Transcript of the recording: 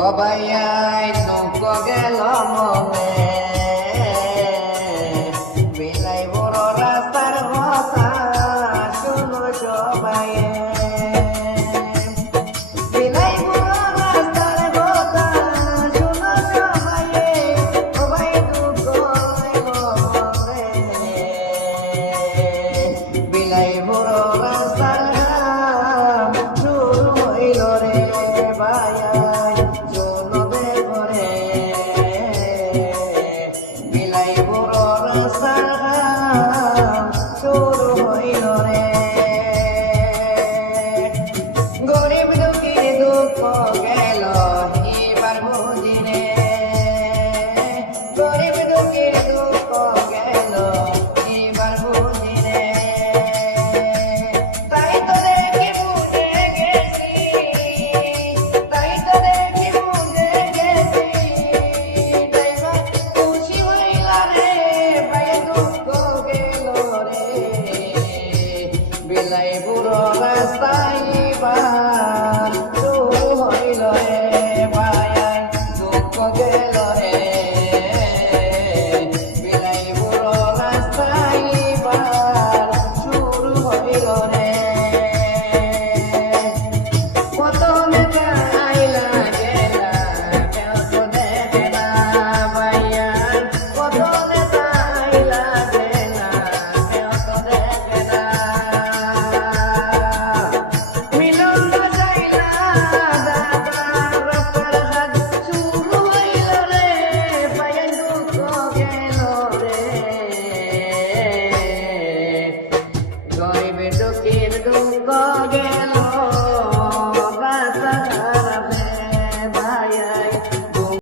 ও ভাইয়াই দুঃখ গেল মনে বিলাই বড় রাস্তার কথা শুনো সবাই বিলাই বড় রাস্তার কথা শুনো সবাই ও ভাই দুঃখ গেল মনে বিলাই বড় রাস্তার শুরু হইল রে ভাইয়া গরিব দুঃখী দুঃখ